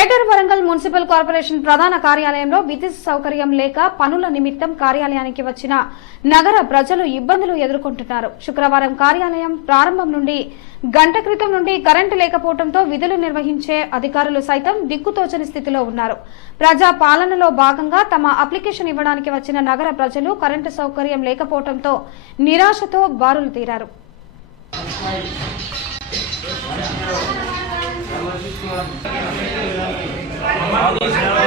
Greater Warangal municipal corporation ప్రధాన కార్యాలయంలో విద్యుత్ సౌకర్యం లేక పనుల నిమిత్తం కార్యాలయానికి వచ్చిన నగర ప్రజలు ఇబ్బందులు ఎదుర్కొంటున్నారు. శుక్రవారం కార్యాలయం ప్రారంభం నుండి గంట క్రితం నుండి కరెంటు లేకపోవడంతో విధులు నిర్వహించే అధికారులు సైతం దిక్కుతోచని స్థితిలో ఉన్నారు. ప్రజా పాలనలో భాగంగా తమ అప్లికేషన్ ఇవ్వడానికి వచ్చిన నగర ప్రజలు కరెంటు సౌకర్యం లేకపోవడంతో నిరాశతో బారులు తీరారు. All these